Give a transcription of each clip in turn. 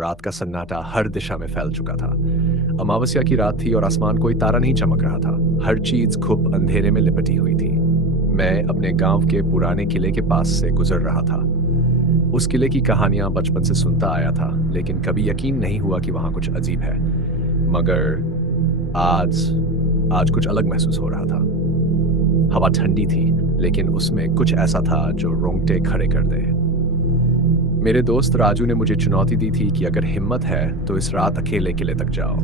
रात का सन्नाटा हर दिशा में फैल चुका था। अमावस्या की रात थी और आसमान कोई तारा नहीं चमक रहा था। हर चीज खूब अंधेरे में लिपटी हुई थी। मैं अपने गांव के पुराने किले के पास से गुजर रहा था। उस किले की कहानियां बचपन से सुनता आया था, लेकिन कभी यकीन नहीं हुआ कि वहां कुछ अजीब है। मगर आज आज कुछ अलग महसूस हो रहा था। हवा ठंडी थी, लेकिन उसमें कुछ ऐसा था जो रोंगटे खड़े कर दे। मेरे दोस्त राजू ने मुझे चुनौती दी थी कि अगर हिम्मत है तो इस रात अकेले किले तक जाओ।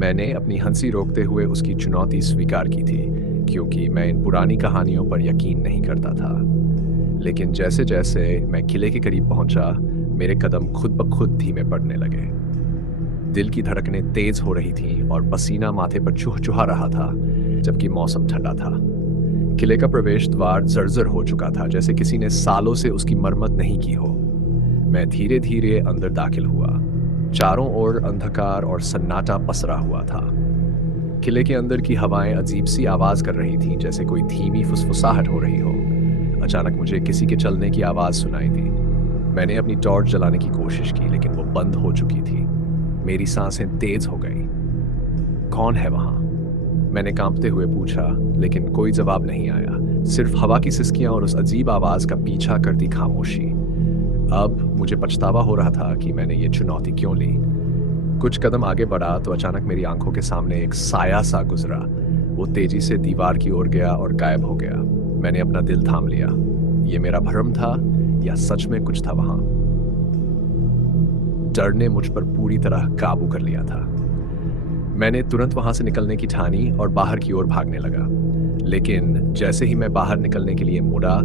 मैंने अपनी हंसी रोकते हुए उसकी चुनौती स्वीकार की थी, क्योंकि मैं इन पुरानी कहानियों पर यकीन नहीं करता था। लेकिन जैसे जैसे मैं किले के करीब पहुंचा, मेरे कदम खुद ब खुद धीमे पड़ने लगे। दिल की धड़कनें तेज हो रही थीं और पसीना माथे पर चुहचुहा रहा था, जबकि मौसम ठंडा था। किले का प्रवेश द्वार जर्जर हो चुका था, जैसे किसी ने सालों से उसकी मरम्मत नहीं की हो। मैं धीरे धीरे अंदर दाखिल हुआ। चारों ओर अंधकार और सन्नाटा पसरा हुआ था। किले के अंदर की हवाएं अजीब सी आवाज कर रही थीं, जैसे कोई धीमी फुसफुसाहट हो रही हो। अचानक मुझे किसी के चलने की आवाज सुनाई दी। मैंने अपनी टॉर्च जलाने की कोशिश की, लेकिन वो बंद हो चुकी थी। मेरी सांसें तेज हो गईं। कौन है वहां? मैंने कांपते हुए पूछा, लेकिन कोई जवाब नहीं आया। सिर्फ हवा की सिसकियां और उस अजीब आवाज का पीछा करती खामोशी। अब मुझे पछतावा हो रहा था कि मैंने ये चुनौती क्यों ली। कुछ कदम आगे बढ़ा तो अचानक मेरी आंखों के सामने एक साया सा गुजरा। वो तेजी से दीवार की ओर गया और गायब हो गया। मैंने अपना दिल थाम लिया। ये मेरा भ्रम था या सच में कुछ था वहां? डर ने मुझ पर पूरी तरह काबू कर लिया था। मैंने तुरंत वहां से निकलने की ठानी और बाहर की ओर भागने लगा। लेकिन जैसे ही मैं बाहर निकलने के लिए मुड़ा,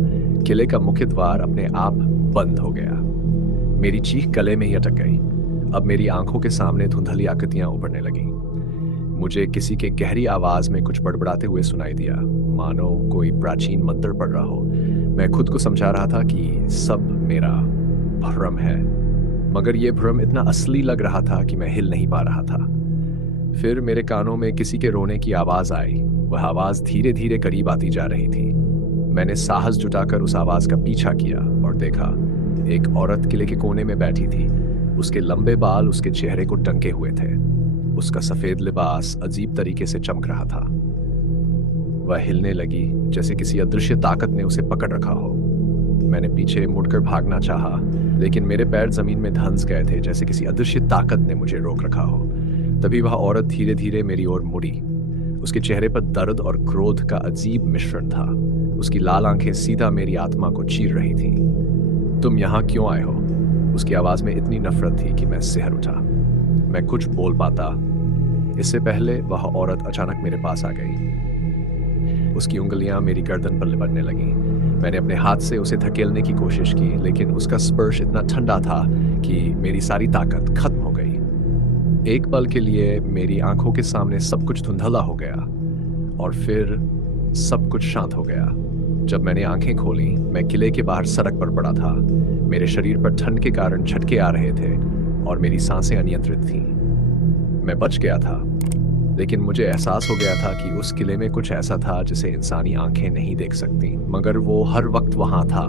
किले का मुख्य द्वार अपने आप बंद हो गया। मेरी चीख गले में ही अटक गई। अब मेरी आंखों के सामने धुंधली आकृतियां उभरने लगीं। मुझे किसी के गहरी आवाज में कुछ बड़बड़ाते हुए सुनाई दिया, मानो कोई प्राचीन मंत्र पढ़ रहा हो। मैं खुद को समझा रहा था कि सब मेरा भ्रम है, मगर यह भ्रम इतना असली लग रहा था कि मैं हिल नहीं पा रहा था। फिर मेरे कानों में किसी के रोने की आवाज आई। वह आवाज धीरे धीरे करीब आती जा रही थी। मैंने साहस जुटाकर उस आवाज का पीछा किया और देखा, एक औरत किले के कोने में बैठी थी। उसके लंबे बाल उसके चेहरे को ढके हुए थे। उसका सफेद लिबास अजीब तरीके से चमक रहा था। वह हिलने लगी, जैसे किसी अदृश्य ताकत ने उसे पकड़ रखा हो। मैंने पीछे मुड़कर भागना चाहा, लेकिन मेरे पैर जमीन में धंस गए थे, जैसे किसी अदृश्य ताकत ने मुझे रोक रखा हो। तभी वह औरत धीरे धीरे मेरी ओर मुड़ी। उसके चेहरे पर दर्द और क्रोध का अजीब मिश्रण था। उसकी लाल आंखें सीधा मेरी आत्मा को चीर रही थीं। तुम यहाँ क्यों आए हो? उसकी आवाज में इतनी नफरत थी कि मैं सिहर उठा। मैं कुछ बोल पाता, इससे पहले वह औरत अचानक मेरे पास आ गई। उसकी उंगलियां मेरी गर्दन पर लिपटने लगीं। मैंने अपने हाथ से उसे धकेलने की कोशिश की, लेकिन उसका स्पर्श इतना ठंडा था कि मेरी सारी ताकत खत्म हो गई। एक पल के लिए मेरी आंखों के सामने सब कुछ धुंधला हो गया और फिर सब कुछ शांत हो गया। जब मैंने आंखें खोली, मैं किले के बाहर सड़क पर पड़ा था। मेरे शरीर पर ठंड के कारण झटके आ रहे थे और मेरी सांसें अनियंत्रित थीं। मैं बच गया था, लेकिन मुझे एहसास हो गया था कि उस किले में कुछ ऐसा था जिसे इंसानी आंखें नहीं देख सकती, मगर वो हर वक्त वहां था,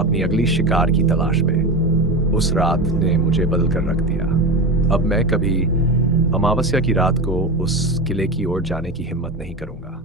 अपनी अगली शिकार की तलाश में। उस रात ने मुझे बदल कर रख दिया। अब मैं कभी अमावस्या की रात को उस किले की ओर जाने की हिम्मत नहीं करूंगा।